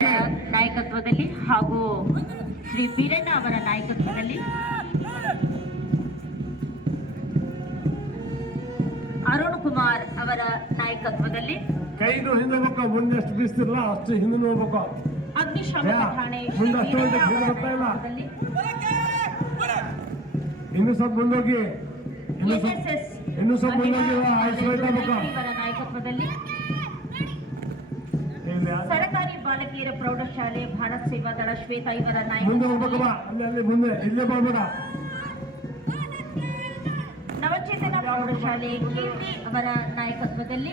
ನಾಯಕತ್ವದಲ್ಲಿ ಹಾಗೂ ಶ್ರೀ ಬೀರಣ್ಣ ಅವರ ನಾಯಕತ್ವದಲ್ಲಿ ಅರುಣ್ ಕುಮಾರ್ ಅವರ ನಾಯಕತ್ವದಲ್ಲಿ ಕೈದು ಹಿಂದೆ ಮುಂದೆಷ್ಟು ಬೀಸ್ತಿರಲ್ಲ ಅಷ್ಟು ಹಿಂದೆ ನೋಡ್ಬೇಕು. ಅಗ್ನಿಶಾಮಕ ಠಾಣೆ ಇನ್ನು ಸ್ವಲ್ಪ ಮುಂದೋಗಿ ಇನ್ನು ಸ್ವಲ್ಪ ಮುಂದೋಗಿ ಇವರ ನಾಯಕತ್ವದಲ್ಲಿ ಸರಕಾರಿ ಬಾಲಕಿಯರ ಪ್ರೌಢಶಾಲೆ ಭಾರತ್ ಸೇವಾ ದಳ ಶ್ವೇತಾ ಇವರ ಮುಂದೆ ಇಲ್ಲೇ ಬರ್ಬೇಡ. ನವಚೇತನ ಪ್ರೌಢಶಾಲೆ ಕೀರ್ತಿ ಅವರ ನಾಯಕತ್ವದಲ್ಲಿ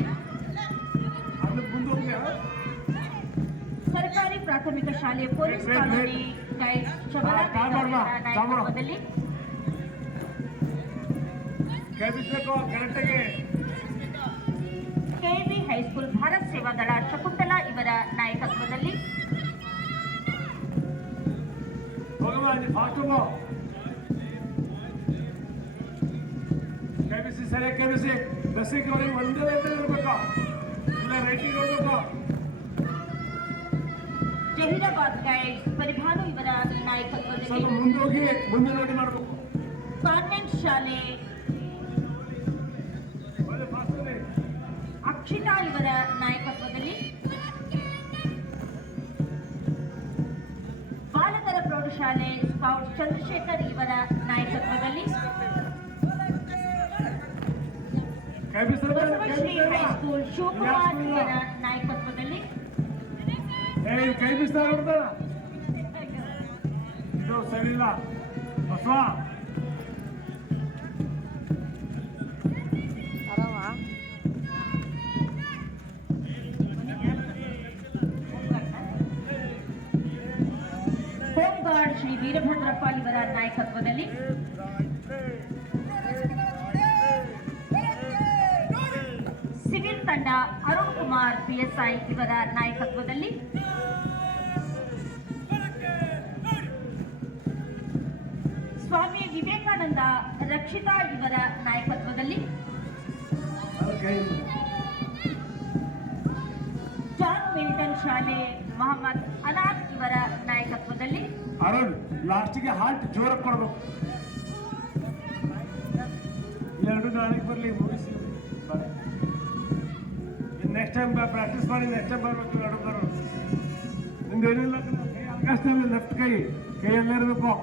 ಸರ್ಕಾರಿ ಪ್ರಾಥಮಿಕ ಶಾಲೆ ಪೊಲೀಸ್ ಕಾಲೋನಿ ನಾಯಕತ್ವದಲ್ಲಿ ಕೆಬಿ ಹೈಸ್ಕೂಲ್ ಭಾರತ್ ಸೇವಾ ದಳ ಶಕುಂತಲಾ ಇವರ ನಾಯಕತ್ವದಲ್ಲಿ ಜಹೀರಾಬಾದ್ ಗೈಡ್ಸ್ ಪರಿಭಾನು ಇವರ ನಾಯಕತ್ವದಲ್ಲಿ ಕಾನ್ವೆಂಟ್ ಶಾಲೆ ಅಕ್ಷಿತಾ ಇವರ ನಾಯಕತ್ವದಲ್ಲಿ ಬಾಲಕರ ಪ್ರೌಢಶಾಲೆ ಸ್ಕೌಟ್ ಚಂದ್ರಶೇಖರ್ ಇವರ ನಾಯಕತ್ವದಲ್ಲಿ ಬಸವಶ್ರೀ ಹೈಸ್ಕೂಲ್ ಶಿವಕುಮಾರ್ ಇವರ ನಾಯಕತ್ವದಲ್ಲಿ ಹೋಮ್ ಗಾರ್ಡ್ ಶ್ರೀ ವೀರಭದ್ರಪ್ಪ ಇವರ ನಾಯಕತ್ವದಲ್ಲಿ ಸಿವಿಲ್ ತಂಡ ಅರುಣ್ ಕುಮಾರ್ ಪಿಎಸ್ಐ ಇವರ ನಾಯಕತ್ವದಲ್ಲಿ ಸ್ವಾಮಿ ವಿವೇಕಾನಂದ ರಕ್ಷಿತಾ ಇವರ ನಾಯಕತ್ವದಲ್ಲಿ ಜಾನ್ ಮಿಲ್ಟನ್ ಶಾಲೆ ಮೊಹಮ್ಮದ್ ಅನಾಥ್ ಇವರ ನಾಯಕತ್ವದಲ್ಲಿ ಅರುಣ್ ಲಾಸ್ಟಿಗೆ ಹಾರ್ಟ್ ಜೋರ ಕೊಡಬೇಕು. ಎರಡು ನಾಳೆಗೆ ಬರಲಿ ಮುಗಿಸಿ ನೆಕ್ಸ್ಟ್ ಟೈಮ್ ಪ್ರಾಕ್ಟೀಸ್ ಮಾಡಿ ನೆಕ್ಸ್ಟ್ ಟೈಮ್ ಬರಬೇಕು. ಎರಡು ಬರೋದು ನಿಮ್ದು ಏನಿಲ್ಲ ಕೈ ಲೆಫ್ಟ್ ಕೈ ಎಲ್ಲೇ ಇರಬೇಕು.